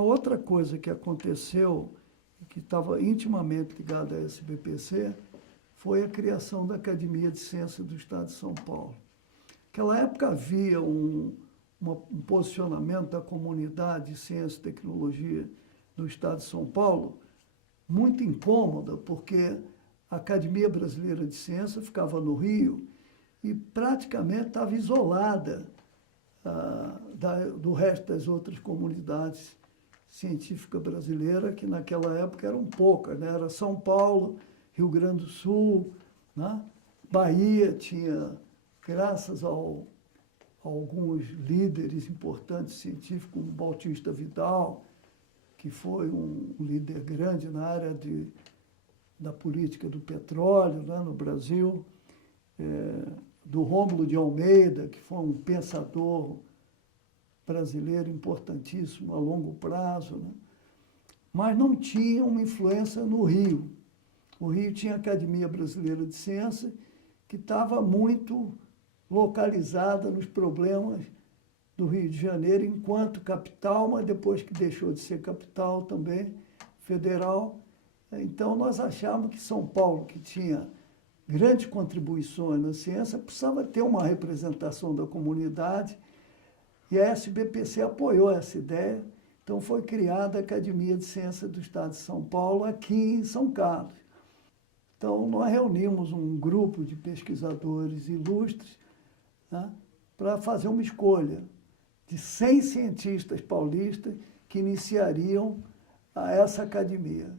outra coisa que aconteceu, que estava intimamente ligada à SBPC, foi a criação da Academia de Ciências do Estado de São Paulo. Naquela época havia um posicionamento da comunidade de ciência e tecnologia do Estado de São Paulo muito incômoda, porque a Academia Brasileira de Ciência ficava no Rio e praticamente estava isolada do resto das outras comunidades científicas brasileiras, que naquela época eram poucas, né? Era São Paulo, Rio Grande do Sul, né? Bahia tinha, graças a alguns líderes importantes científicos, como Bautista Vidal, que foi um líder grande na área da política do petróleo, né, no Brasil, do Rômulo de Almeida, que foi um pensador brasileiro importantíssimo a longo prazo, né? Mas não tinha uma influência no Rio. O Rio tinha a Academia Brasileira de Ciência, que estava muito localizada nos problemas do Rio de Janeiro enquanto capital, mas depois que deixou de ser capital também, federal. Então, nós achávamos que São Paulo, que tinha grandes contribuições na ciência, precisava ter uma representação da comunidade, e a SBPC apoiou essa ideia. Então, foi criada a Academia de Ciências do Estado de São Paulo, aqui em São Carlos. Então, nós reunimos um grupo de pesquisadores ilustres, né, para fazer uma escolha de 100 cientistas paulistas que iniciariam essa academia.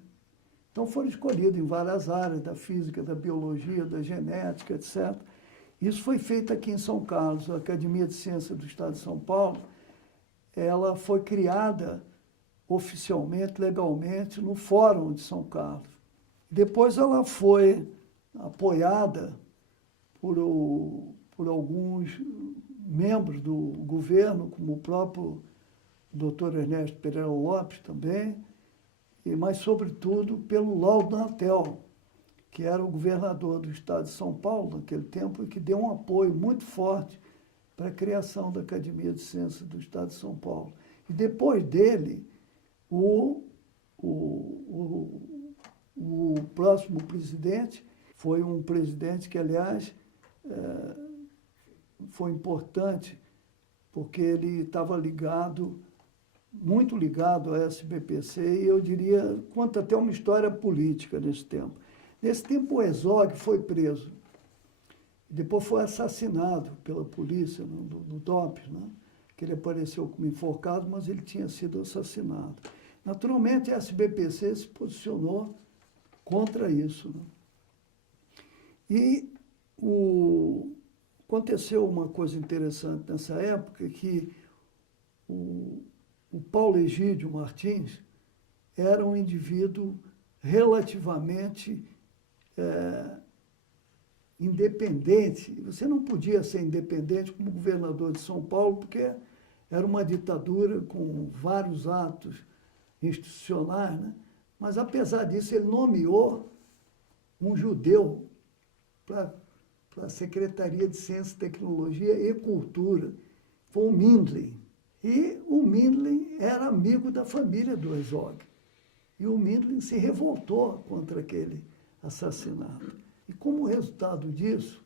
Então, foram escolhidos em várias áreas, da física, da biologia, da genética, etc. Isso foi feito aqui em São Carlos. A Academia de Ciências do Estado de São Paulo, ela foi criada oficialmente, legalmente, no Fórum de São Carlos. Depois ela foi apoiada por alguns membros do governo, como o próprio Dr. Ernesto Pereira Lopes também, mas, sobretudo, pelo Laudo Natel, que era o governador do estado de São Paulo naquele tempo e que deu um apoio muito forte para a criação da Academia de Ciências do Estado de São Paulo. E depois dele, o próximo presidente foi um presidente que, aliás, foi importante, porque ele estava muito ligado à SBPC, e eu diria, conta até uma história política nesse tempo. Nesse tempo, o Herzog foi preso. Depois foi assassinado pela polícia no DOPS, né? Que ele apareceu como enforcado, mas ele tinha sido assassinado. Naturalmente, a SBPC se posicionou contra isso, né? E aconteceu uma coisa interessante nessa época, que o Paulo Egídio Martins era um indivíduo relativamente independente. Você não podia ser independente como governador de São Paulo, porque era uma ditadura com vários atos institucionais, né? Mas, apesar disso, ele nomeou um judeu para a Secretaria de Ciência, Tecnologia e Cultura. Foi o Mindlin. E o Mindlin era amigo da família do Herzog. E o Mindlin se revoltou contra aquele assassinato. E como resultado disso,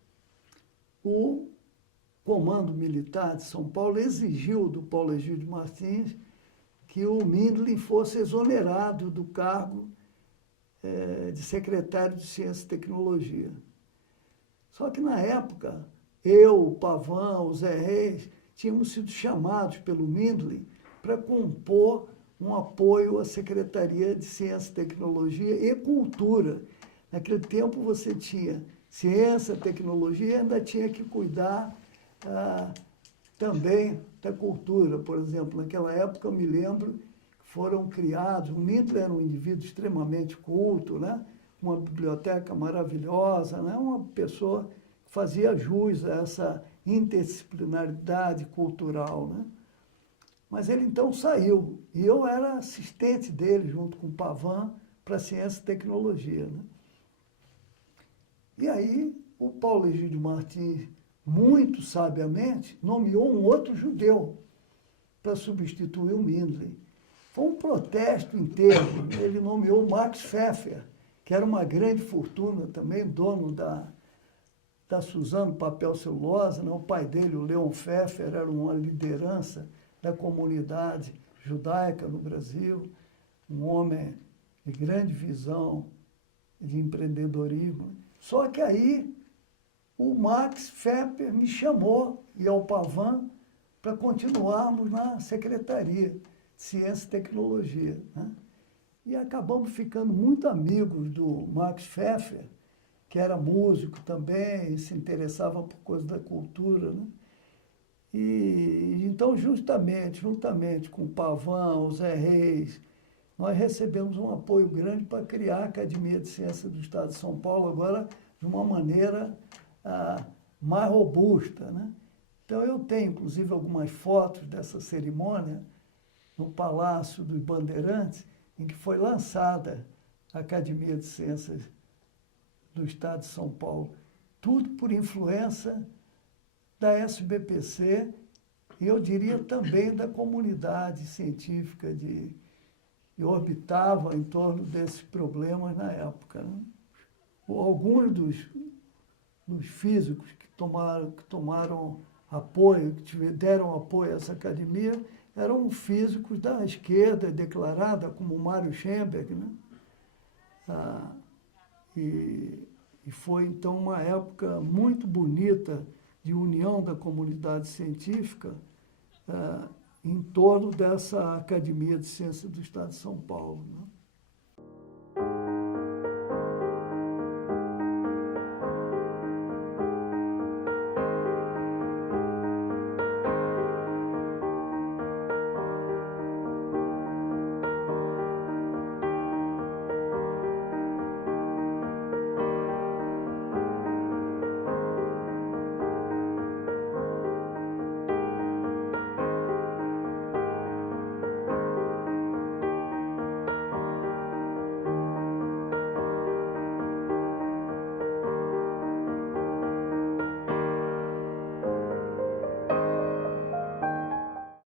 o Comando Militar de São Paulo exigiu do Paulo Egídio Martins que o Mindlin fosse exonerado do cargo de secretário de Ciência e Tecnologia. Só que, na época, eu, o Pavão, o Zé Reis, tínhamos sido chamados pelo Mindlin para compor um apoio à Secretaria de Ciência, Tecnologia e Cultura. Naquele tempo você tinha ciência, tecnologia e ainda tinha que cuidar também da cultura. Por exemplo, naquela época eu me lembro que foram criados, o Mindlin era um indivíduo extremamente culto, né? Uma biblioteca maravilhosa, né? Uma pessoa que fazia jus a essa interdisciplinaridade cultural, né? Mas ele então saiu, e eu era assistente dele, junto com o Pavan, para Ciência e Tecnologia, né? E aí o Paulo Egídio Martins, muito sabiamente, nomeou um outro judeu para substituir o Mindlin. Foi um protesto inteiro. Ele nomeou Max Pfeffer, que era uma grande fortuna também, dono da Suzano Papel Celulose, né? O pai dele, o Leon Pfeffer, era uma liderança da comunidade judaica no Brasil, um homem de grande visão de empreendedorismo. Só que aí o Max Pfeffer me chamou, e ao Pavan, para continuarmos na Secretaria de Ciência e Tecnologia, né? E acabamos ficando muito amigos do Max Pfeffer, que era músico também, e se interessava por coisas da cultura, né? E então, juntamente com o Pavan, o Zé Reis, nós recebemos um apoio grande para criar a Academia de Ciências do Estado de São Paulo, agora de uma maneira mais robusta, né? Então, eu tenho, inclusive, algumas fotos dessa cerimônia no Palácio dos Bandeirantes, em que foi lançada a Academia de Ciências do Estado de São Paulo. Tudo por influência da SBPC e, eu diria, também da comunidade científica que orbitava em torno desses problemas na época, né? Alguns dos físicos que tomaram apoio, que deram apoio a essa academia, eram físicos da esquerda declarada, como Mário Schemberg, né? E foi, então, uma época muito bonita de união da comunidade científica em torno dessa Academia de Ciências do Estado de São Paulo, né?